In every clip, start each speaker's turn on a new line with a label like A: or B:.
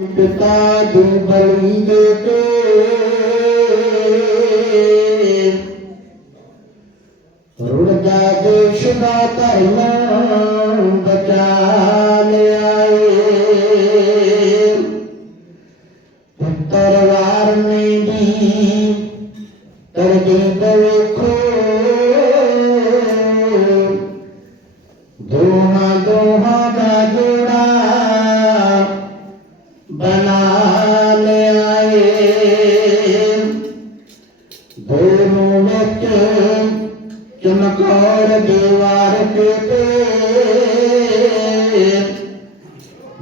A: ਪਿਤਾ ਜੋ ਦੇ ਕੇ ਰੁੜਦਾ ਦੇਸ਼ ਦਾ ਧਰਮ ਬਚਾ ਲਿਆਏ। ਪੁੱਤਰ ਵਾਰ ਨੇ ਦੀ ਤਰਦੀ ਵੇਖੋ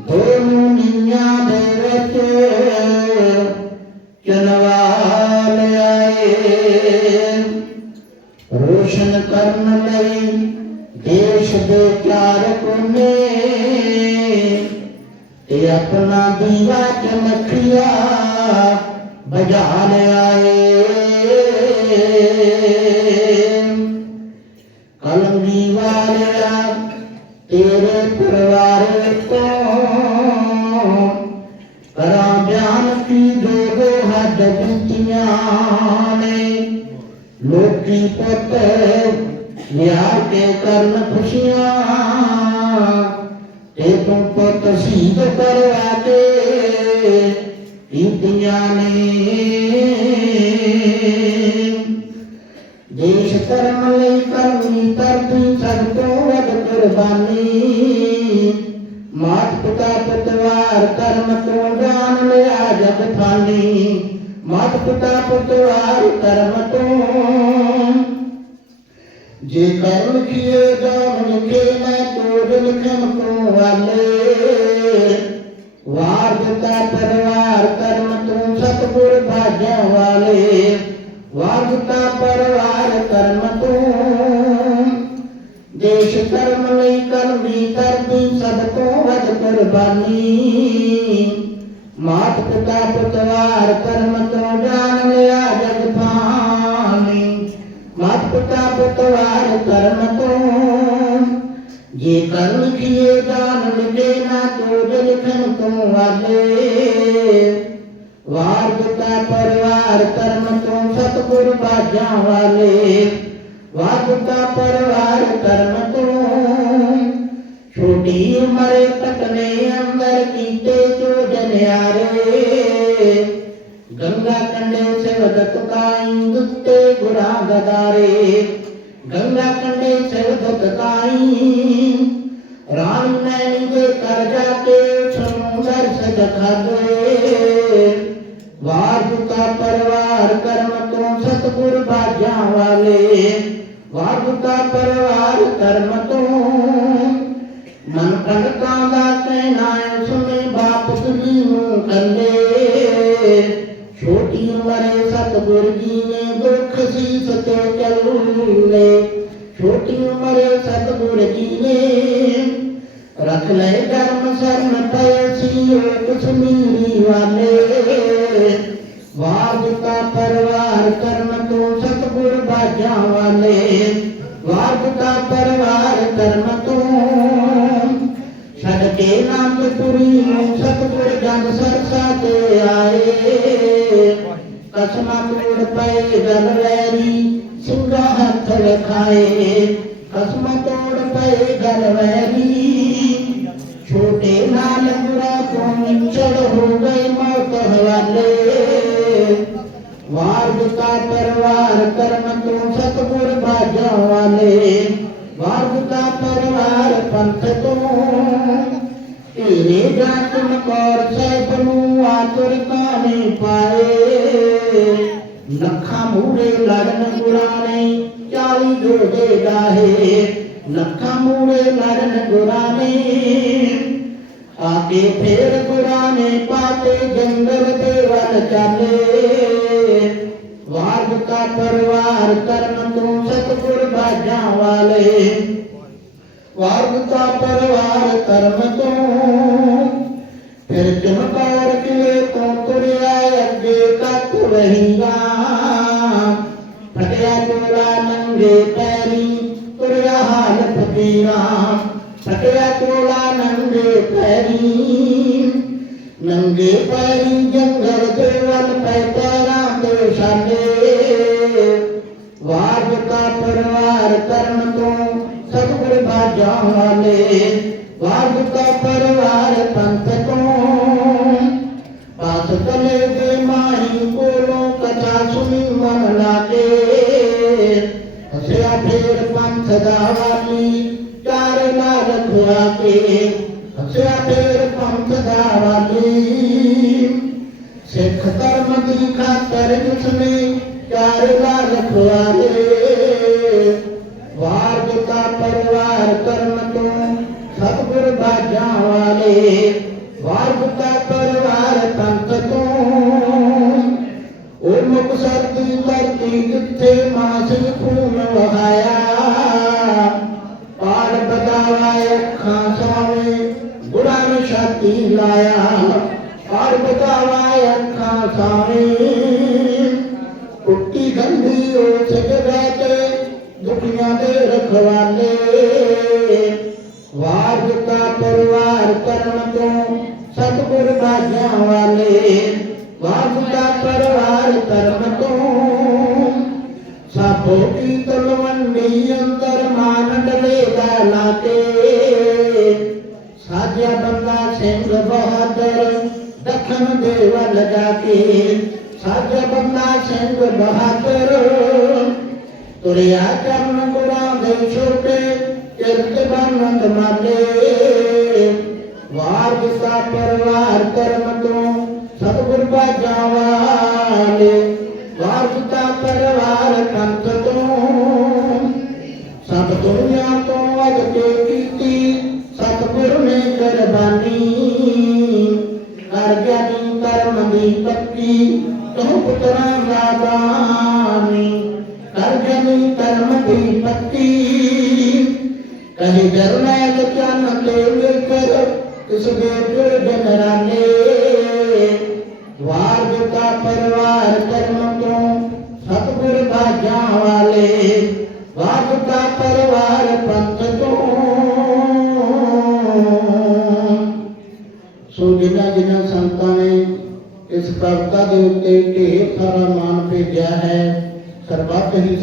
A: ਦੋਨੋਂ ਨੀਆਂ ਦੇ ਵਿੱਚ ਚਨਵਾ ਲਿਆਏ ਰੋਸ਼ਨ ਕਰਨ ਲਈ ਦੇਸ਼ ਦੇ ਚਾਰ ਕੋਨੇ ਤੇ ਆਪਣਾ ਦੀਵਾ ਚਮਕਿਆ ਬਜਾ ਲਿਆਏ ਕਲ ਦੀਵਾ ਲਿਆ ਤੇਰੇ ਪਰਿਵਾਰ ਤੋਂ ਕਰਾਂ ਬਿਆਨ ਕੀ ਦੋ ਹੱਦ ਦਿੱਤੀਆਂ ਨੇ, ਲੋਕੀ ਪੁੱਤ ਲਿਆ ਕੇ ਕਰਨ ਖੁਸ਼ੀਆਂ। ਤੇ ਤੂੰ ਪੁੱਤ ਸ਼ਹੀਦ ਕਰਵਾ ਕੇ ਕੀਤੀਆਂ ਨੇ। ਦੇਸ਼ ਧਰਮ ਕੁਰਬਾਨੀ ਮਾਤ ਪਿਤਾ ਪੁੱਤਵਾਰ ਕਰਮ ਤੋਂ ਜਾਣ ਲਿਆ ਜਗ ਫਾਨੀ ਮਾਤ ਪਿਤਾ ਪੁੱਤਵਾਰ ਕਰਮ ਤੋਂ। ਜੇ ਕਰਮ ਕੀਏ ਜਾਨ ਲਿਖੇ ਮੈਂ ਤੋੜ ਲਿਖਮ ਤੋਂ ਵਾਲੇ। ਕਰਮ ਲਈ ਕਰਮੀ ਕਰਦੀ ਸਭ ਤੋਂ ਵੱਧ ਕੁਰਬਾਨੀ। ਮਾਤ ਪਿਤਾ ਪੁੱਤਵਾਰ, ਕਰਮ ਤੋਂ ਜਾਣ ਲਿਆ ਜਗ ਫਾਨੀ ਮਾਤ ਪਿਤਾ ਪੁੱਤਵਾਰ, ਕਰਮ ਤੋਂ ਜੇ ਕਰਮ ਕੀਏ ਜਾਨ ਲਿਖੇ ਨਾ ਤੋਜ ਲਿਖਣ ਤੋਂ ਵਾਲੇ ਵਾਰ ਦਿੱਤਾ ਪਰਿਵਾਰ, ਕਰਮ ਤੋਂ ਸਤਿਗੁਰ ਬਾਜਾਂ ਵਾਲੇ। ਵਾਰ ਦਿੱਤਾ ਕਰਮ ਤੋਂ ਛੋਟੀ ਉਮਰੇ ਤਕਨੇ ਅੰਦਰ ਕੀਤੇ ਜੋ ਜਨਿਆਰੇ। ਗੰਗਾ ਕੰਡੇ ਸੇਵਦਤ ਕਾਈ ਦੁੱਤੇ ਗੁਰਾ ਗਦਾਰੇ। ਗੰਗਾ ਕੰਡੇ ਸੇਵਦਤ ਕਾਈ। ਰਾਮ ਨੈਣੀ ਦੇ ਕਰ ਜਾ ਕੇ ਸਜ ਖਾਦੇ ਵਾਰ ਦੁਤਾ ਕਰਮ ਤੋਂ ਸਤਗੁਰ ਬਾਜਾਂ ਵਾਲੇ। ਵਾਰ ਦੁਤਾ ਪਰਿਵਾਰ ਕਰਮ ਤੋਂ ਮਨ ਕੰਡਕਾਂ ਦਾ ਕਹਿਣਾ ਸੁਨੇ ਬਾਪ ਤੁਲੀ ਨੂੰ ਕੰਦੇ ਛੋਟੀ ਉਮਰੇ ਸਤਗੁਰ ਜੀ ਨੇ ਦੁੱਖ ਸੀ ਸਤੇ ਚੱਲੇ ਛੋਟੀ ਉਮਰੇ ਸਤਗੁਰ ਜੀ ਨੇ ਰੱਖ ਲੈ ਕਰਮ ਸਰਨ ਪਏ ਸੀ ਉਹ ਕਸ਼ਮੀਰੀ ਵਾਲੇ ਸਤਗੁਰ ਵਾਲੇ ਵਾਰ ਦਿੱਤਾ ਪਰਿਵਾਰ ਕਰਮ ਤੋਂ। ਛੱਡ ਕੇ ਨਾਮਪੁਰੀ ਨੂੰ ਸਤਗੁਰ ਜਨ ਸਰਸਾ ਤੇ ਆਏ। ਕਸਮਾਂ ਤੋੜ ਪਏ ਜਨ ਵੈਰੀ ਸਿੰਘਾ ਹੱਥ ਲਖਾਏ ਕਸਮਾਂ ਤੋੜ ਪਏ ਜਨ ਵੈਰੀ। ਛੋਟੇ ਨਾਲ ਗੁਰਾ ਤੋਂ ਨਿਚੜ ਹੋ ਗਏ ਮੌਤ ਹਵਾਲੇ। ਵਾਰ ਦਿੱਤਾ ਪਰਿਵਾਰ ਕਰਮ ਤੋਂ ਸਤਗੁਰ ਬਾਜਾਂ ਵਾਲੇ ਵਾਰ ਦਿੱਤਾ ਪਰਿਵਾਰ ਪੰਥ ਤੋਂ ਤੇਰੇ ਜਾਤ ਮਕੌਰ ਸਾਹਿਬ ਨੂੰ ਆਤੁਰ ਕਾਨੇ ਪਾਏ ਲੱਖਾਂ ਮੂਰੇ ਲੜਨ ਗੁਰਾਨੇ ਚਾਲੀ ਜੋੜੇ ਗਾਹੇ ਲੱਖਾਂ ਮੂਰੇ ਲੜਨ ਗੁਰਾਨੇ ਆਕੇ ਫੇਰ ਗੁਰਾਨੇ ਪਾਤੇ ਜੰਗਲ ਦੇ ਵੱਲ ਚਾਲੇ। ਵਾਰ ਦਿੱਤਾ ਪਰਿਵਾਰ ਕਰਨ ਤੋਂ ਸਤਗੁਰ ਬਾਜਾਂ ਵਾਲੇ। ਵਾਰ ਦਿੱਤਾ ਪਰਿਵਾਰ ਕਰਮ ਤੋਂ ਫਿਰ ਚਮਕੌਰ ਕਿਲੇ ਤੋਂ ਤੁਰਿਆ ਅੱਗੇ ਤੱਕ ਵਹੀਗਾ ਫਟਿਆ ਚੋਲਾ ਨੰਗੇ ਪੈਰੀ ਤੁਰਿਆ ਹਾਲ ਫਕੀਰਾਂ। ਫਟਿਆ ਚੋਲਾ ਨੰਗੇ ਪੈਰੀ ਨੰਗੇ ਪੈਰੀ ਜੰਗਲ ਦੇ ਵੱਲ ਪੈ ਪੈਰਾਂ ਤੇ ਛਾਲੇ ਵਾਰ ਕਾ ਪਰਵਾਰ ਕਰਨ ਤੋਂ ਸਤਿਗੁਰ ਬਾਜਾਂ ਵਾਲੇ ਵਾਰ ਕਾ ਪਰਵਾਰ ਪੰਥ ਧਰਮ ਦੀ ਖਾਤਰ ਜਿਸਨੇ ਚਾਰ ਨਾਲ ਵਾਰ ਦਿੱਤਾ ਪਰਿਵਾਰ ਕਰਮ ਤੋਂ ਸਤਿਗੁਰ ਬਾਜਾਂ ਵਾਲੇ। ਵਾਰ ਦਿੱਤਾ ਪਰਿਵਾਰ ਪੰਥ ਤੋਂ। ਉਹ ਮੁਕਸਰ ਦੀ ਧਰਤੀ ਜਿੱਥੇ ਮਾਸਿਕ ਖੂਨ ਵਹਾਇਆ। ਪਾੜ ਬਦਾਵਾ ਅੱਖਾਂ ਸਾਵੇਂ ਗੁਰਾਂ ਨੇ ਛਾਤੀ ਲਾਇਆ। ਪਾੜ ਬਦਾਵਾ ਅੱਖਾਂ ਗੰਢੀ ਉਸ ਜਗ੍ਹਾ ਤੇ, ਦੁਖੀਆਂ ਦੇ ਰਖਵਾਲੇ। ਵਾਰ ਦਿੱਤਾ ਪਰਿਵਾਰ ਕਰਨ ਤੋਂ ਸਤਿਗੁਰ ਬਾਜਾਂ ਵਾਲੇ। ਵਾਰ ਦਿੱਤਾ ਪਰਿਵਾਰ ਕਰਨ ਤੋਂ ਸਾਬੋ ਕੀ ਤਲਵੰਡੀ ਅੰਦਰ ਮਾਨ ਡਲੇਗਾ ਲਾਕੇ ਸਾਜਿਆ ਦੇ ਵੱਲ ਜਾ ਕੇ ਸਾਜਿਆ ਬੰਦਾ ਸਿੰਘ ਬਹਾਦਰ। ਤੁਰਿਆ ਚਰਨ ਗੁਰਾਂ ਦੇ ਛੋਟੇ ਕਿਰਤ ਬੰਨੰਦ ਮਾਲੇ। ਵਾਰ ਦਿਸਾ ਪਰਵਾਰ ਕਰਮ ਤੋਂ ਸਤਿਗੁਰ ਬਾਜਾਂ ਵਾਰ ਦਿਸਾ ਪਰਵਾਰ ਕੰਤ ਤੋਂ ਸਭ ਦੁਨੀਆ ਤੋਂ ਅਜ ਕੇ ਕੀਤੀ ਸਤਿਗੁਰ ਨੇ ਕੁਰਬਾਨੀ। ਕਰ ਗਿਆਨੀ ਕਰਮ ਦੀ ਪੱਕੀ ਤੂੰ ਪੁੱਤਰਾਂ ਦਾ ਬਾਣੀ ਕਰ ਗਿਆਨੀ ਕਰਮ ਦੀ ਪੱਕੀ ਕਹੀ ਜਰਨੈਲ ਚੰਨ ਤੇ ਲਿਖਰ ਇਸ ਦੇ ਗੁਰ ਜਨਰਾਨੇ ਦਵਾਰ ਦਿੱਤਾ ਪਰਿਵਾਰ ਕਰਮ ਤੋਂ ਸਤਿਗੁਰ ਬਾਜਾਂ ਵਾਲੇ। ਵਾਰ ਦਿੱਤਾ ਪਰਿਵਾਰ ਦੇ ਉੱਤੇ ਢੇਰ ਸਾਰਾ ਮਾਨ ਭੇਜਿਆ ਹੈ। ਸਰਬੱਤ ਹੀ